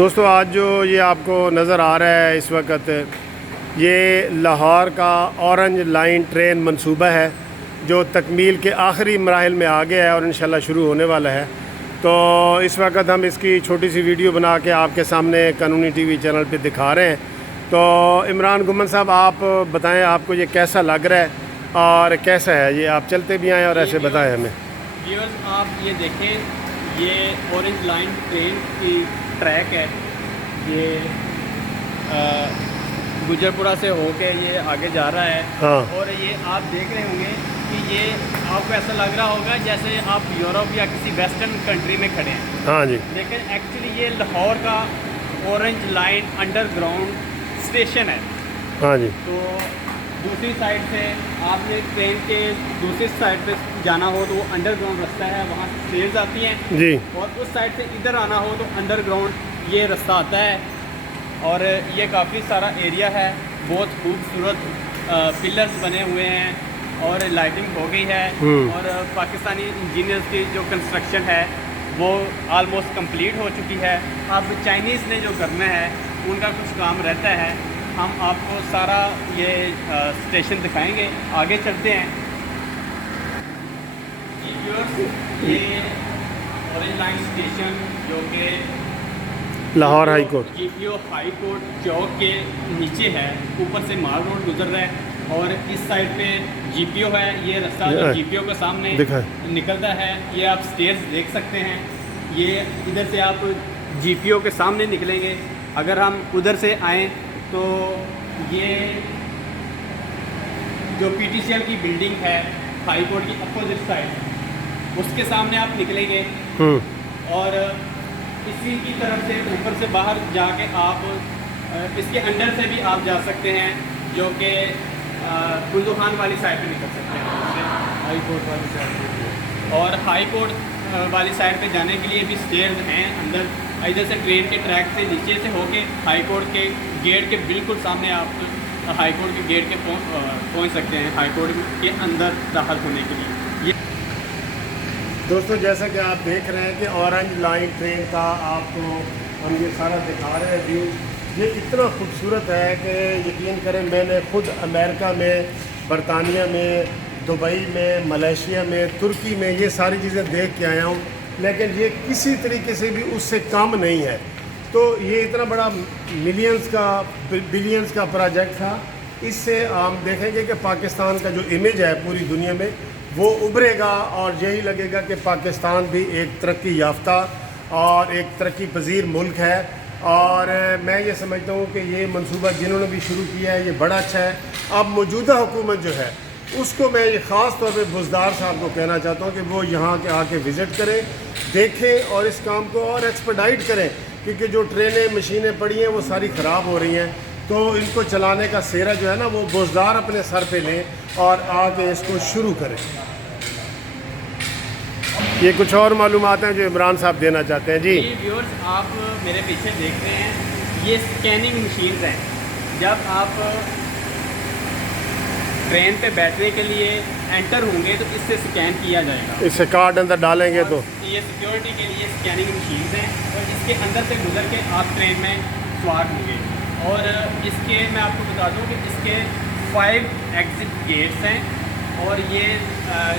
दोस्तों आज जो ये आपको नज़र आ रहा है इस वक्त, ये लाहौर का ऑरेंज लाइन ट्रेन मंसूबा है जो तकमील के आखिरी मराहिल में आ गया है और इंशाल्लाह शुरू होने वाला है। तो इस वक्त हम इसकी छोटी सी वीडियो बना के आपके सामने कानूनी टीवी चैनल पे दिखा रहे हैं। तो इमरान गुमन साहब, आप बताएं आपको ये कैसा लग रहा है और कैसा है ये, आप चलते भी आएँ और ऐसे बताएं हमें। व्यूअर्स आप ये देखें, ये ऑरेंज लाइन ट्रेन की ट्रैक है। ये गुजरपुरा से होके ये आगे जा रहा है। हाँ। और ये आप देख रहे होंगे कि ये आपको ऐसा लग रहा होगा जैसे आप यूरोप या किसी वेस्टर्न कंट्री में खड़े हैं। हाँ जी। लेकिन एक्चुअली ये लाहौर का ऑरेंज लाइन अंडरग्राउंड स्टेशन है। हाँ जी। तो दूसरी साइड से आपने ट्रेन के दूसरी साइड पे जाना हो तो वो अंडरग्राउंड रास्ता है, वहाँ ट्रेन आती हैं जी। और उस साइड से इधर आना हो तो अंडरग्राउंड ये रास्ता आता है। और ये काफ़ी सारा एरिया है, बहुत खूबसूरत पिलर्स बने हुए हैं और लाइटिंग हो गई है। और पाकिस्तानी इंजीनियर्स की जो कंस्ट्रक्शन है वो आलमोस्ट कंप्लीट हो चुकी है। अब चाइनीज़ ने जो करना है उनका कुछ काम रहता है। हम आपको सारा ये स्टेशन दिखाएंगे, आगे चलते हैं। ये ऑरेंज लाइन स्टेशन जो कि Lahore high court, GPO high court Chowk के नीचे है, ऊपर से माल रोड गुजर रहा है और इस साइड पे जीपीओ है। ये रास्ता जो जीपीओ के सामने निकलता है, ये आप स्टेयर्स देख सकते हैं। ये इधर से आप जीपीओ के सामने निकलेंगे। अगर हम उधर से आएँ तो ये जो पीटीसीएल की बिल्डिंग है हाई कोर्ट की अपोजिट साइड, उसके सामने आप निकलेंगे और इसी की तरफ से ऊपर से बाहर जाके आप इसके अंदर से भी आप जा सकते हैं, जो कि कुल्लू खान वाली साइड पे निकल सकते हैं, हाई कोर्ट वाली साइड। और हाई कोर्ट वाली साइड पे जाने के लिए भी स्टेयर्स हैं अंदर। इधर से ट्रेन के ट्रैक से नीचे से होके हाई कोर्ट के गेट के बिल्कुल सामने आप हाई कोर्ट के गेट के पहुंच सकते हैं, हाई कोर्ट के अंदर दाखिल होने के लिए। दोस्तों जैसा कि आप देख रहे हैं कि ऑरेंज लाइन ट्रेन का आपको हम ये सारा दिखा रहे हैं व्यू। ये इतना खूबसूरत है कि यकीन करें, मैंने ख़ुद अमेरिका में, बरतानिया में, दुबई में, मलेशिया में, तुर्की में ये सारी चीज़ें देख के आया हूँ, लेकिन ये किसी तरीके से भी उससे कम नहीं है। तो ये इतना बड़ा मिलियंस का, बिलियंस का प्रोजेक्ट था। इससे हम देखेंगे कि पाकिस्तान का जो इमेज है पूरी दुनिया में वो उभरेगा और यही लगेगा कि पाकिस्तान भी एक तरक्की याफ्ता और एक तरक्की पजीर मुल्क है। और मैं ये समझता हूँ कि ये मंसूबा जिन्होंने भी शुरू किया है ये बड़ा अच्छा है। अब मौजूदा हुकूमत जो है उसको मैं ये ख़ास तौर पे बुज़दार साहब को कहना चाहता हूँ कि वो यहाँ के आके विज़िट करें, देखें और इस काम को और एक्सपेडाइट करें, क्योंकि जो ट्रेनें मशीनें पड़ी हैं वो सारी ख़राब हो रही हैं। तो इनको चलाने का सेरा जो है ना वो बुज़दार अपने सर पे लें और आके इसको शुरू करें। ये कुछ और मालूमात हैं जो इमरान साहब देना चाहते हैं। जी व्यूअर्स, आप मेरे पीछे देख रहे हैं, ये स्कैनिंग मशीन्स हैं। जब आप ट्रेन पे बैठने के लिए एंटर होंगे तो इससे स्कैन किया जाएगा। इससे कार्ड अंदर डालेंगे तो ये सिक्योरिटी के लिए स्कैनिंग मशीन्स हैं और इसके अंदर से गुजर के आप ट्रेन में सवार होंगे। और इसके मैं आपको बता दूं कि इसके 5 एग्ज़िट गेट्स हैं और ये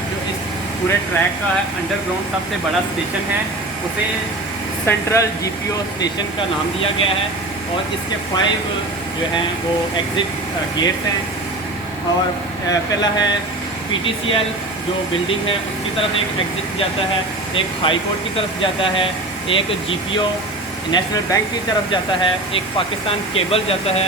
जो इस पूरे ट्रैक का है अंडरग्राउंड सबसे बड़ा स्टेशन है, उसे सेंट्रल जीपीओ स्टेशन का नाम दिया गया है। और इसके 5 जो हैं वो एग्ज़िट गेट्स हैं। और पहला है पीटीसीएल जो बिल्डिंग है उसकी तरफ एक एग्ज़िट जाता है, एक हाई कोर्ट की तरफ जाता है, एक जीपीओ नेशनल बैंक की तरफ जाता है, एक पाकिस्तान केबल जाता है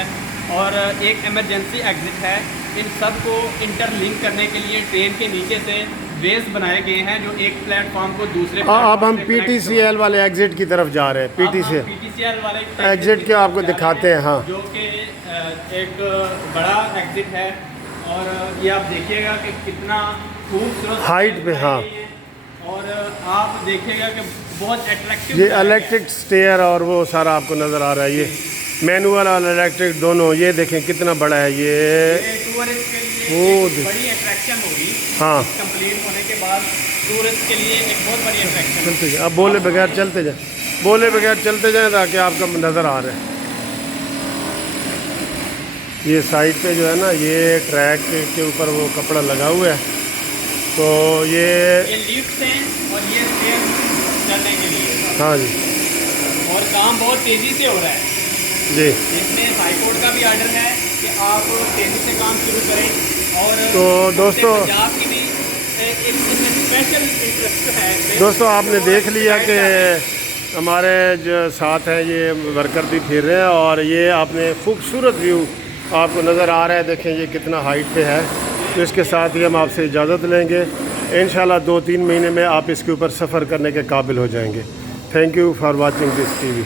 और एक इमरजेंसी एग्ज़िट है। इन सब को इंटरलिंक करने के लिए ट्रेन के नीचे से वेज बनाए गए हैं जो एक प्लेटफॉर्म को दूसरे अब हम पीटीसीएल वाले एग्ज़िट की तरफ जा रहे हैं। पीटीसीएल वाले एग्ज़िट के आपको दिखाते हैं। हाँ, जो कि एक बड़ा एग्ज़िट है और ये आप देखिएगा कि कितना खूबसूरत हाइट पे। हाँ, और आप देखिएगा कि बहुत अट्रैक्टिव ये इलेक्ट्रिक स्टेयर और वो सारा आपको नज़र आ रहा है। ये मैनुअल और इलेक्ट्रिक दोनों, ये देखें कितना बड़ा है। ये टूरिस्ट के लिए बड़ी अट्रैक्शन होगी। हाँ, कंप्लीट होने के बाद टूरिस्ट के लिए एक बहुत बड़ी अट्रैक्शन। चलते जा, अब बोले बगैर चलते जा। बोले बगैर चलते जाएं ताकि आपको नज़र आ रहा है। ये साइड पे जो है ना, ये ट्रैक के ऊपर वो कपड़ा लगा हुआ है, तो ये लिफ्ट हैं और ये स्टेयर चढ़ने के लिए। हाँ जी, और काम बहुत तेज़ी से हो रहा है जी। इसमें हाईकोर्ट का भी आर्डर है कि आप तेज़ी से काम शुरू करें। और तो दोस्तों, पंजाब की भी एक स्पेशल इंटरेस्ट है। दोस्तों आपने देख लिया कि हमारे जो साथ हैं ये वर्कर भी फिर रहे हैं, और ये आपने खूबसूरत व्यू आपको नज़र आ रहा है। देखें ये कितना हाइट पे है। तो इसके साथ ही हम आपसे इजाज़त लेंगे। इंशाल्लाह 2-3 महीने में आप इसके ऊपर सफ़र करने के काबिल हो जाएंगे। Thank you for watching this TV.